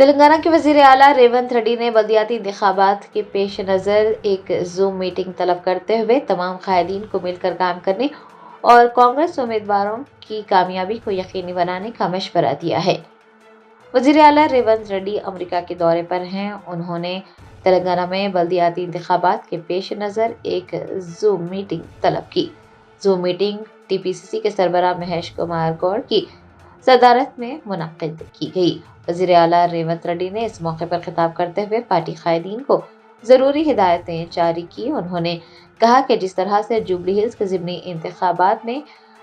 تلنگانہ کے وزیر اعلیٰ ریونت ریڈی نے بلدیاتی انتخابات کے پیش نظر ایک زوم میٹنگ طلب کرتے ہوئے تمام قائدین کو مل کر کام کرنے اور کانگریس امیدواروں کی کامیابی کو یقینی بنانے کا مشورہ دیا ہے۔ وزیر اعلیٰ ریونت ریڈی امریکہ کے دورے پر ہیں۔ انہوں نے تلنگانہ میں بلدیاتی انتخابات کے پیش نظر ایک زوم میٹنگ طلب کی۔ زوم میٹنگ ٹی پی سی سی کے سربراہ مہیش کمار گوڑ کی صدارت میں منعقد کی گئی۔ وزیر اعلیٰ ریونت ریڈی نے اس موقع پر خطاب کرتے ہوئے پارٹی قائدین کو ضروری ہدایتیں جاری کی۔ انہوں نے کہا کہ جس طرح سے جوبلی ہلز کے ضمنی انتخابات میں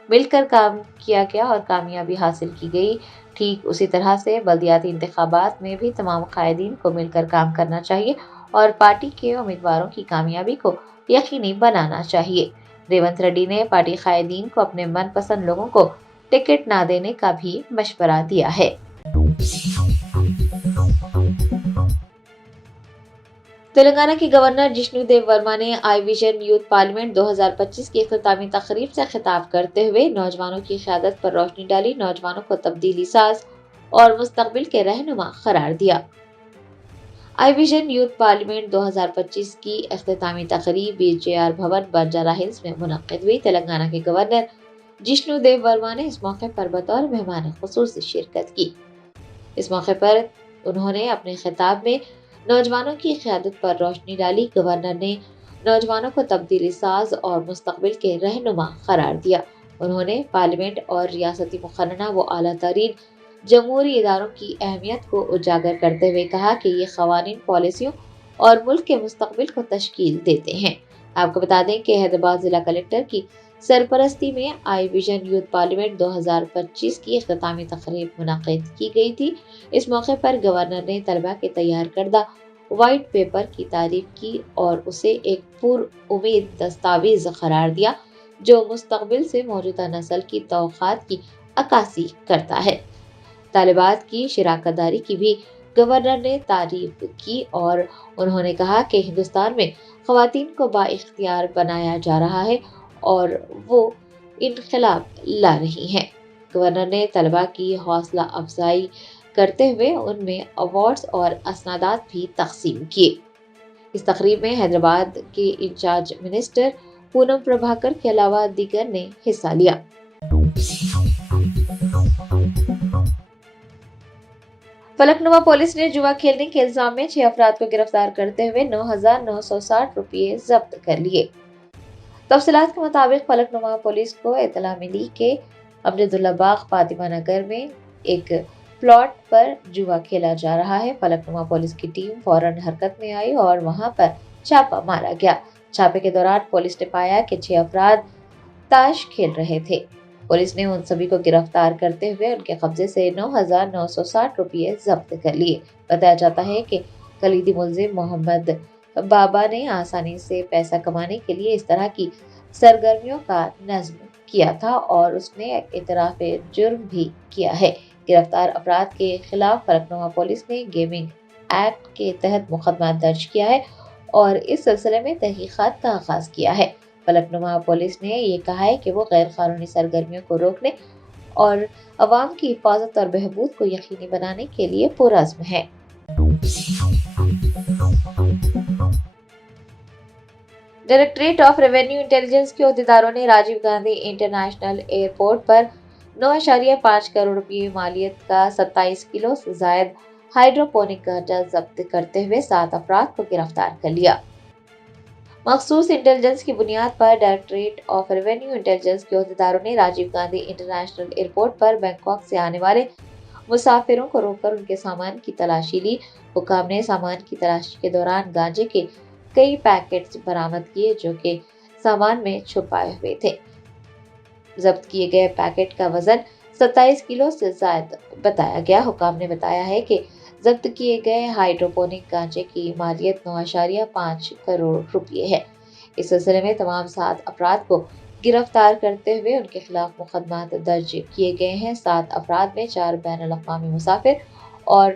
مل کر کام کیا گیا اور کامیابی حاصل کی گئی، ٹھیک اسی طرح سے بلدیاتی انتخابات میں بھی تمام قائدین کو مل کر کام کرنا چاہیے اور پارٹی کے امیدواروں کی کامیابی کو یقینی بنانا چاہیے۔ ریونت ریڈی نے پارٹی قائدین کو اپنے من پسند لوگوں کو ٹکٹ نہ دینے کا بھی مشورہ دیا ہے۔ تلنگانہ کے گورنر جشنو دیو ورما نے آئی ویژن یوتھ پارلیمنٹ 2025 کی اختتامی تقریب سے خطاب کرتے ہوئے نوجوانوں کی قیادت پر روشنی ڈالی، نوجوانوں کو تبدیلی ساز اور مستقبل کے رہنما قرار دیا۔ آئی ویژن یوتھ پارلیمنٹ 2025 کی اختتامی تقریب BJR بھون بنجارہ ہلز میں منعقد ہوئی۔ تلنگانہ کے گورنر جشنو دیو ورما نے اس موقع پر بطور مہمان خصوصی شرکت کی۔ اس موقع پر انہوں نے اپنے خطاب میں نوجوانوں کی قیادت پر روشنی ڈالی۔ گورنر نے نوجوانوں کو تبدیلی ساز اور مستقبل کے رہنما قرار دیا۔ انہوں نے پارلیمنٹ اور ریاستی مقننہ و اعلیٰ ترین جمہوری اداروں کی اہمیت کو اجاگر کرتے ہوئے کہا کہ یہ قوانین، پالیسیوں اور ملک کے مستقبل کو تشکیل دیتے ہیں۔ آپ کو بتا دیں کہ حیدرآباد ضلع کلکٹر کی سرپرستی میں آئی ویژن یوتھ پارلیمنٹ 2025 کی اختتامی تقریب منعقد کی گئی تھی۔ اس موقع پر گورنر نے طلبہ کے تیار کردہ وائٹ پیپر کی تعریف کی اور اسے ایک پر امید دستاویز قرار دیا جو مستقبل سے موجودہ نسل کی توقعات کی عکاسی کرتا ہے۔ طالبات کی شراکت داری کی بھی گورنر نے تعریف کی اور انہوں نے کہا کہ ہندوستان میں خواتین کو بااختیار بنایا جا رہا ہے اور وہ انقلاب لا رہی ہیں۔ گورنر نے طلباء کی حوصلہ افزائی کرتے ہوئے ان میں ایوارڈز اور اسنادات بھی تقسیم کیے۔ اس تقریب میں حیدرآباد کے انچارج منسٹر پونم پربھاکر کے علاوہ دیگر نے حصہ لیا۔ فلکنما پولیس نے جوا کھیلنے کے الزام میں 6 افراد کو گرفتار کرتے ہوئے 9,960 روپے ضبط کر لیے۔ تفصیلات کے مطابق فلکنما پولیس کو اطلاع ملی کہ عبداللہ باغ فاطمہ نگر میں ایک پلاٹ پر جوا کھیلا جا رہا ہے۔ فلکنما پولیس کی ٹیم فوراً حرکت میں آئی اور وہاں پر چھاپا مارا گیا۔ چھاپے کے دوران پولیس نے پایا کہ 6 افراد تاش کھیل رہے تھے۔ پولیس نے ان سبھی کو گرفتار کرتے ہوئے ان کے قبضے سے 9,960 روپے ضبط کر لیے۔ بتایا جاتا ہے کہ کلیدی ملزم محمد بابا نے آسانی سے پیسہ کمانے کے لیے اس طرح کی سرگرمیوں کا نظم کیا تھا اور اس نے اعتراف جرم بھی کیا ہے۔ گرفتار افراد کے خلاف فلکنما پولیس نے گیمنگ ایکٹ کے تحت مقدمہ درج کیا ہے اور اس سلسلے میں تحقیقات کا آغاز کیا ہے۔ فلکنما پولیس نے یہ کہا ہے کہ وہ غیر قانونی سرگرمیوں کو روکنے اور عوام کی حفاظت اور بہبود کو یقینی بنانے کے لیے پرعزم ہے۔ ڈائریکٹوریٹ آف ریونیو انٹیلیجنس کے عہدیداروں نے راجیو گاندھی انٹرنیشنل ایئرپورٹ پر 9.5 کروڑ روپے مالیت کا 27 کلو سے زائد ہائیڈروپونک گانجا ضبط کرتے ہوئے 7 افراد کو گرفتار کر لیا۔ مخصوص انٹیلیجنس کی بنیاد پر ڈائریکٹوریٹ آف ریونیو انٹیلیجنس کے عہدیداروں نے راجیو گاندھی انٹرنیشنل ایئرپورٹ پر بینکاک سے آنے والے مسافروں کو روک کر ان کے سامان کی تلاشی لی۔ حکام نے سامان کی تلاشی کے دوران گانجے کے کئی پیکٹس برآمد کیے جو کہ سامان میں چھپائے ہوئے تھے۔ ضبط کیے گئے پیکٹ کا وزن 27 کلو سے زائد بتایا گیا۔ حکام نے بتایا ہے کہ ضبط کیے گئے ہائیڈروپونک گانجے کی مالیت 9.5 کروڑ روپے ہے۔ اس سلسلے میں تمام 7 افراد کو گرفتار کرتے ہوئے ان کے خلاف مقدمات درج کیے گئے ہیں۔ 7 افراد میں 4 بین الاقوامی مسافر اور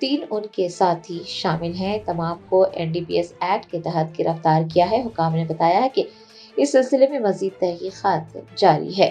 3 ان کے ساتھی شامل ہیں۔ تمام کو NDPS ایکٹ کے تحت گرفتار کیا ہے۔ حکام نے بتایا ہے کہ اس سلسلے میں مزید تحقیقات جاری ہے۔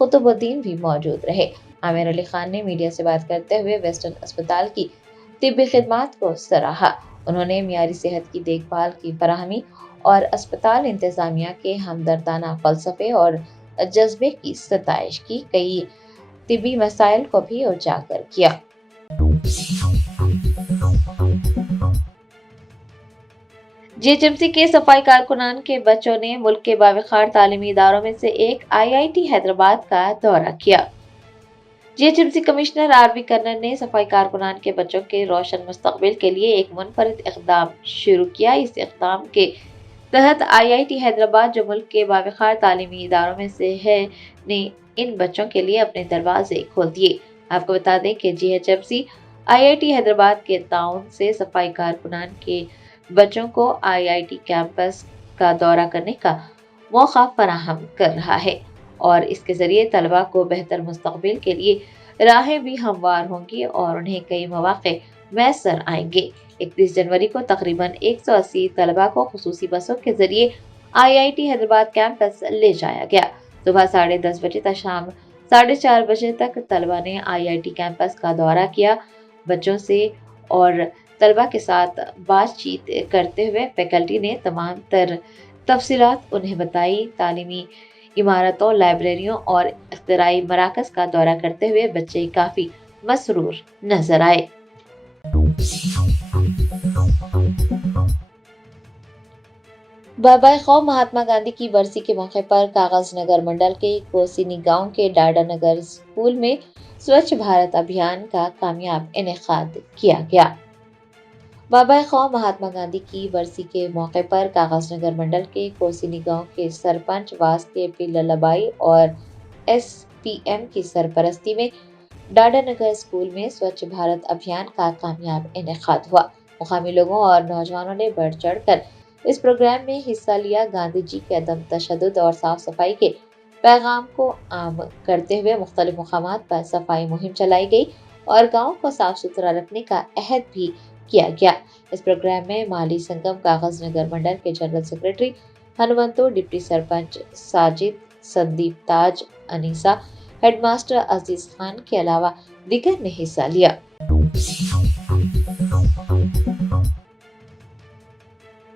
قطب الدین بھی موجود رہے۔ عامر علی خان نے میڈیا سے بات کرتے ہوئے ویسٹرن اسپتال کی طبی خدمات کو سراہا۔ انہوں نے معیاری صحت کی دیکھ بھال کی فراہمی اور اسپتال انتظامیہ کے ہمدردانہ فلسفے اور جذبے کی ستائش کی، کئی طبی مسائل کو بھی اجاگر کیا۔ جی ایچ ایم سی کے صفائی کارکنان کے بچوں نے ملک کے باوقار تعلیمی اداروں میں سے ایک IIT حیدرآباد کا دورہ کیا۔ G H M C commissioner R V Karnan نے صفائی کارکنان کے بچوں کے روشن مستقبل کے لیے ایک منفرد اقدام شروع کیا۔ اس اقدام کے تحت IIT حیدرآباد، جو ملک کے باوقار تعلیمی اداروں میں سے ہے، نے ان بچوں کے لیے اپنے دروازے کھول دیے۔ آپ کو بتا دیں کہ G H M C IIT Hyderabad کے تعاون سے صفائی کارکنان کے بچوں کو IIT کیمپس کا دورہ کرنے کا موقع فراہم کر رہا ہے اور اس کے ذریعے طلباء کو بہتر مستقبل کے لیے راہیں بھی ہموار ہوں گی اور انہیں کئی مواقع میسر آئیں گے۔ 31 جنوری کو تقریباً 180 طلباء کو خصوصی بسوں کے ذریعے IIT حیدرآباد کیمپس لے جایا گیا۔ صبح 10:30 بجے تا شام 4:30 بجے تک طلباء نے IIT کیمپس کا دورہ کیا۔ بچوں سے اور طلباء کے ساتھ بات چیت کرتے ہوئے فیکلٹی نے تمام تر تفصیلات انہیں بتائی۔ تعلیمی عمارتوں، لائبریریوں اور اختراعی مراکز کا دورہ کرتے ہوئے بچے کافی مسرور نظر آئے۔ بابائے قوم مہاتما گاندھی کی برسی کے موقع پر کاغذ نگر منڈل کے کوسینی گاؤں کے ڈاڈا نگر اسکول میں سوچھ بھارت ابھیان کا کامیاب انعقاد کیا گیا۔ بابائے قوم مہاتما گاندھی کی برسی کے موقع پر کاغذ نگر منڈل کے کوسینی گاؤں کے سرپنچ واسکے پی للائی اور SPM کی سرپرستی میں ڈاڈا نگر اسکول میں سوچھ بھارت ابھیان کا کامیاب انعقاد ہوا۔ مقامی لوگوں اور نوجوانوں نے بڑھ چڑھ کر اس پروگرام میں حصہ لیا۔ گاندھی جی کے عدم تشدد اور صاف صفائی کے پیغام کو عام کرتے ہوئے مختلف مقامات پر صفائی مہم چلائی گئی اور گاؤں کو صاف ستھرا رکھنے کا عہد بھی کیا گیا۔ اس پروگرام میں مالی سنگم کاغذ نگر منڈل کے general secretary Hanmanthu, deputy sarpanch Sajid, Sandeep Taj, Anisa, head master Aziz Khan کے علاوہ دیگر نے حصہ لیا۔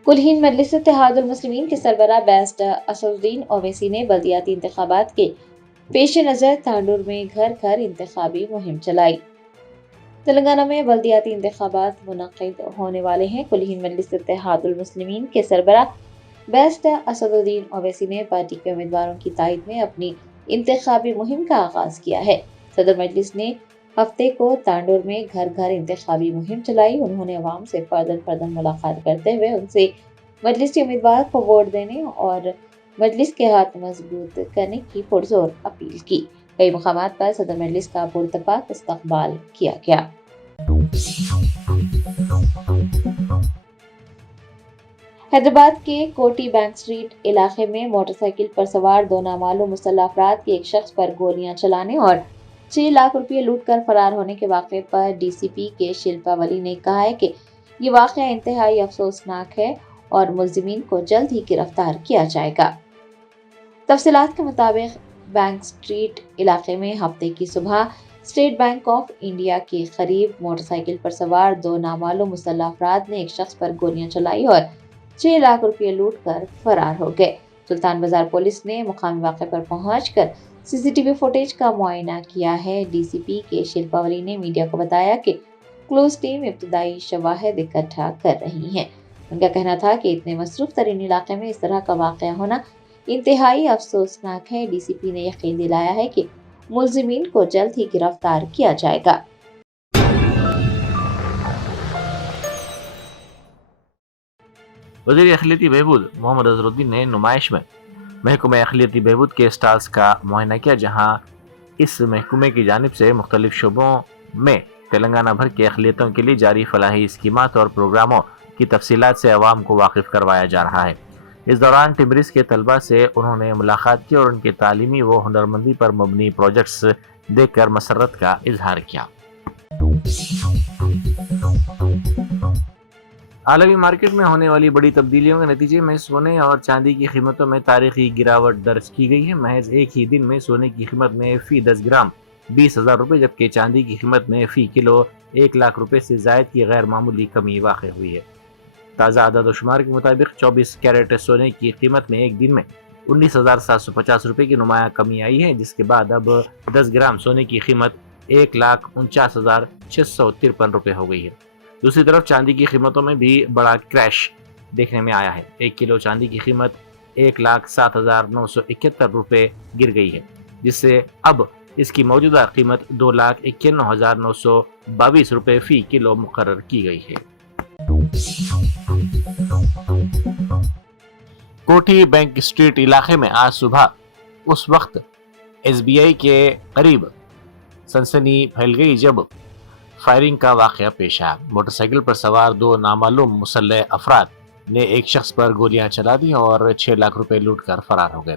کل ہند مجلس اتحاد المسلمین کے سربراہ بیرسٹر اسد الدین اویسی نے بلدیاتی انتخابات کے پیش نظر تانڈور میں گھر گھر انتخابی مہم چلائی۔ تلنگانہ میں بلدیاتی انتخابات منعقد ہونے والے ہیں۔ کل ہند مجلس اتحاد المسلمین کے سربراہ بیرسٹر اسد الدین اویسی نے پارٹی کے امیدواروں کی تائید میں اپنی انتخابی مہم کا آغاز کیا ہے۔ صدر مجلس نے ہفتے کو تانڈور میں گھر گھر انتخابی مہم چلائی۔ انہوں نے عوام سے فرداً ملاقات کرتے ہوئے ان سے مجلسی امیدوار کو ووٹ دینے اور مجلس کے ہاتھ مضبوط کرنے کی پرزور اپیل کی۔ کئی مقامات پر صدر مجلس کا پراتفاق استقبال کیا گیا۔ حیدرآباد کے کوٹی بینک اسٹریٹ علاقے میں موٹر سائیکل پر سوار 2 نامعلوم مسلح افراد کی ایک شخص پر گولیاں چلانے اور 6 لاکھ روپے لوٹ کر فرار ہونے کے واقعے پر DCP کے شلپا ولی نے کہا ہے کہ یہ واقعہ انتہائی افسوسناک ہے اور ملزمین کو جلد ہی گرفتار کیا جائے گا۔ تفصیلات کے مطابق بینک اسٹریٹ علاقے میں ہفتے کی صبح اسٹیٹ بینک آف انڈیا کے قریب موٹر سائیکل پر سوار 2 نامعلوم مسلح افراد نے ایک شخص پر گولیاں چلائی اور 6 لاکھ روپے لوٹ کر فرار ہو گئے۔ سلطان بازار پولیس نے مقامی واقعے پر پہنچ کر CCTV فوٹیج کا معائنہ کیا ہے۔ DCP کے شلپا ولی نے میڈیا کو بتایا کہ کلوز ٹیم ابتدائی شواہد اکٹھا کر رہی ہے۔ ان کا کہنا تھا کہ اتنے مصروف ترین علاقے میں اس طرح کا واقعہ ہونا انتہائی افسوسناک ہے۔ DCP نے یقین دلایا ہے کہ ملزمین کو جلد ہی گرفتار کیا جائے گا۔ وزیر اقلیتی بہبود محمد اظہر الدین نے نمائش میں محکمہ اقلیتی بہبود کے اسٹالز کا معائنہ کیا، جہاں اس محکمے کی جانب سے مختلف شعبوں میں تلنگانہ بھر کے اقلیتوں کے لیے جاری فلاحی اسکیمات اور پروگراموں کی تفصیلات سے عوام کو واقف کروایا جا رہا ہے۔ اس دوران ٹمبریز کے طلباء سے انہوں نے ملاقات کی اور ان کے تعلیمی و ہنرمندی پر مبنی پروجیکٹس دیکھ کر مسرت کا اظہار کیا۔ عالمی مارکیٹ میں ہونے والی بڑی تبدیلیوں کے نتیجے میں سونے اور چاندی کی قیمتوں میں تاریخی گراوٹ درج کی گئی ہے۔ محض ایک ہی دن میں سونے کی قیمت میں فی 10 گرام 20,000 روپے جبکہ چاندی کی قیمت میں فی کلو 1 لاکھ روپے سے زائد کی غیر معمولی کمی واقع ہوئی ہے۔ تازہ اعداد و شمار کے مطابق 24 کیرٹ سونے کی قیمت میں ایک دن میں 19,750 روپے کی نمایاں کمی آئی ہے، جس کے بعد اب 10 گرام سونے کی قیمت 1,49,653 روپے ہو گئی ہے۔ دوسری طرف چاندی کی قیمتوں میں بھی بڑا کریش دیکھنے میں آیا ہے۔ 1 کلو چاندی کی قیمت 1,07,971 روپے گر گئی ہے، جس سے اب اس کی موجودہ قیمت 2,91,922 روپے فی کلو مقرر کی گئی ہے۔ کوٹھی بینک اسٹریٹ علاقے میں آج صبح اس وقت ایس بی آئی کے قریب سنسنی پھیل گئی جب فائرنگ کا واقعہ پیش آیا۔ موٹر سائیکل پر سوار 2 نامعلوم مسلح افراد نے ایک شخص پر گولیاں چلا دی اور 6 لاکھ روپے لوٹ کر فرار ہو گئے۔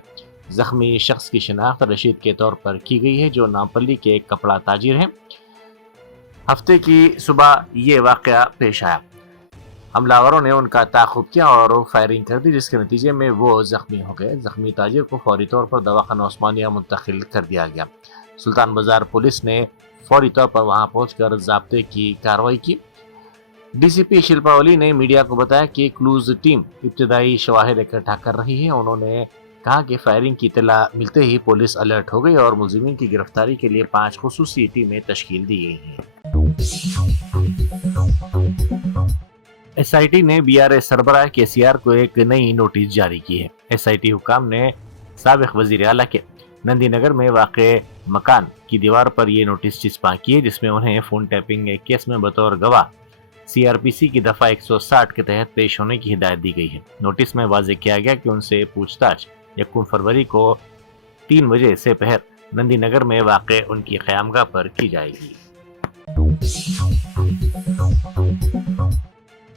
زخمی شخص کی شناخت رشید کے طور پر کی گئی ہے، جو نامپلی کے ایک کپڑا تاجر ہیں۔ ہفتے کی صبح یہ واقعہ پیش آیا۔ حملہ آوروں نے ان کا تعاقب کیا اور فائرنگ کر دی، جس کے نتیجے میں وہ زخمی ہو گئے۔ زخمی تاجر کو فوری طور پر دواخانہ عثمانیہ منتقل کر دیا گیا۔ سلطان بازار پولیس نے فوری طور پر وہاں پہنچ کر ضابطے کی کارروائی کی۔ ڈی سی پی شلپا اولی نے میڈیا کو بتایا کہ کلوز ٹیم ابتدائی شواہد اکٹھا کر رہی ہے۔ انہوں نے کہا کہ فائرنگ کی اطلاع ملتے ہی پولیس الرٹ ہو گئی اور ملزمین کی گرفتاری کے لیے 5 خصوصی ٹیمیں تشکیل دی گئی ہیں۔ ایس آئی ٹی نے بی آر ایس سربراہ کے سی آر کو ایک نئی نوٹس جاری کی ہے۔ ایس آئی ٹی حکام نے سابق وزیر اعلیٰ کے نندی نگر میں واقع مکان کی دیوار پر یہ نوٹس چسپاں کی ہے، جس میں انہیں فون ٹیپنگ کیس میں بطور گواہ سی آر پی سی کی دفعہ 160 کے تحت پیش ہونے کی ہدایت دی گئی ہے۔ نوٹس میں واضح کیا گیا کہ ان سے پوچھ تاچھ 1 فروری کو 3 بجے سے پہر نندی نگر میں واقع ان کی قیامگاہ پر کی جائے گی۔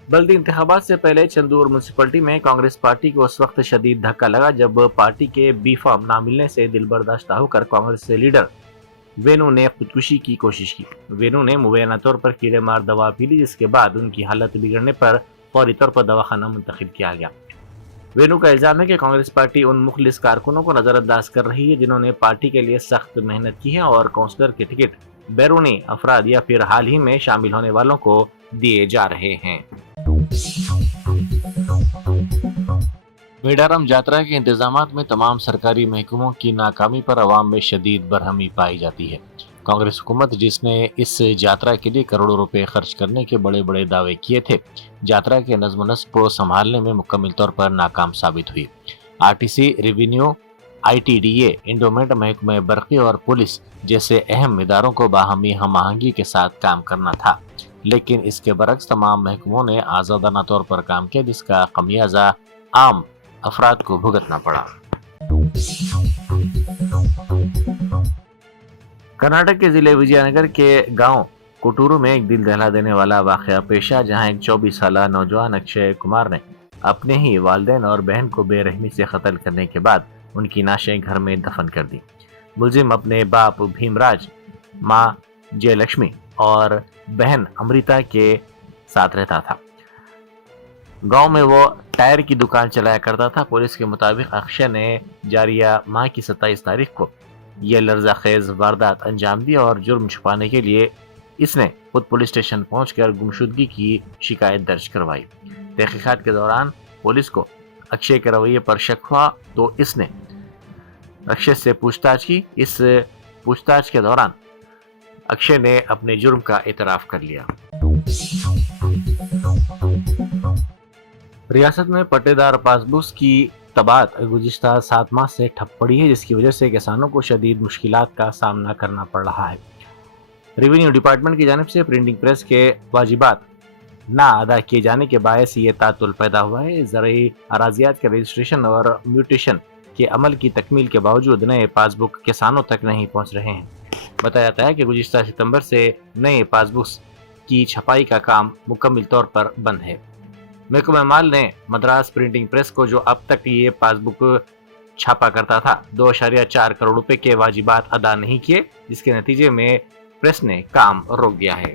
بلدی انتخابات سے پہلے چندور میونسپلٹی میں کانگریس پارٹی کو اس وقت شدید دھکا لگا جب پارٹی کے بی فارم نہ ملنے سے دل برداشتہ ہو کر کانگریس لیڈر وینو نے خودکشی کی کوشش کی۔ وینو نے مبینہ طور پر کیڑے مار دوا پی لی، جس کے بعد ان کی حالت بگڑنے پر فوری طور پر دواخانہ منتقل کیا گیا۔ وینو کا الزام ہے کہ کانگریس پارٹی ان مخلص کارکنوں کو نظر انداز کر رہی ہے جنہوں نے پارٹی کے لیے سخت محنت کی ہے اور کونسلر کے ٹکٹ بیرونی افراد یا پھر حال ہی میں شامل ہونے والوں کو دیے جا رہے ہیں۔ میڈارم جاترا کے انتظامات میں تمام سرکاری محکموں کی ناکامی پر عوام میں شدید برہمی پائی جاتی ہے۔ کانگریس حکومت، جس نے اس جاترا کے لیے کروڑوں روپے خرچ کرنے کے بڑے بڑے دعوے کیے تھے، جاترا کے نظم و نسق کو سنبھالنے میں مکمل طور پر ناکام ثابت ہوئی۔ R T C, revenue, I T D A, endowment, محکمہ برقی اور پولیس جیسے اہم اداروں کو باہمی ہم آہنگی کے ساتھ کام کرنا تھا، لیکن اس کے برعکس تمام محکموں نے آزادانہ طور پر کام کیا، جس کا خمیازہ عام افراد کو بھگتنا پڑا۔ کرناٹک کے ضلع وجے نگر کے گاؤں کوٹورو میں ایک دل دہلا دینے والا واقعہ پیش آیا، جہاں ایک 24 سالہ نوجوان اکشے کمار نے اپنے ہی والدین اور بہن کو بے رحمی سے قتل کرنے کے بعد ان کی نعشیں گھر میں دفن کر دی۔ ملزم اپنے باپ بھیم راج، ماں جے لکشمی اور بہن امرتا کے ساتھ رہتا تھا۔ گاؤں میں وہ ٹائر کی دکان چلایا کرتا تھا۔ پولیس کے مطابق اکشے نے جاریہ ماہ کی 27 تاریخ کو یہ لرزہ خیز واردات انجام دی اور جرم چھپانے کے لیے اس نے خود پولیس اسٹیشن پہنچ کر گمشدگی کی شکایت درج کروائی۔ تحقیقات کے دوران پولیس کو اکشے کے رویے پر شک ہوا تو اس نے اکشے سے پوچھ تاچھ کی۔ اس پوچھ تاچھ کے دوران اکشے نے اپنے جرم کا اعتراف کر لیا۔ ریاست میں پٹے دار پاس بکس کی طباعت گزشتہ 7 ماہ سے ٹھپ پڑی ہے، جس کی وجہ سے کسانوں کو شدید مشکلات کا سامنا کرنا پڑ رہا ہے۔ ریونیو ڈپارٹمنٹ کی جانب سے پرنٹنگ پریس کے واجبات نہ ادا کیے جانے کے باعث یہ تعطل پیدا ہوا ہے۔ زرعی اراضیات کے رجسٹریشن اور میوٹیشن کے عمل کی تکمیل کے باوجود نئے پاس بک کسانوں تک نہیں پہنچ رہے ہیں۔ بتایا جاتا ہے کہ گزشتہ ستمبر سے نئے پاس بکس کی چھپائی کا کام مکمل طور پر بند ہے۔ محکمہ مال نے مدراس پرنٹنگ پریس کو، جو اب تک یہ پاس بک چھاپا کرتا تھا، 2.4 کروڑ روپے کے واجبات ادا نہیں کیے، جس کے نتیجے میں پریس نے کام روک دیا ہے۔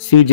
CJ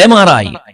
MRI,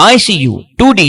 ICU, 2D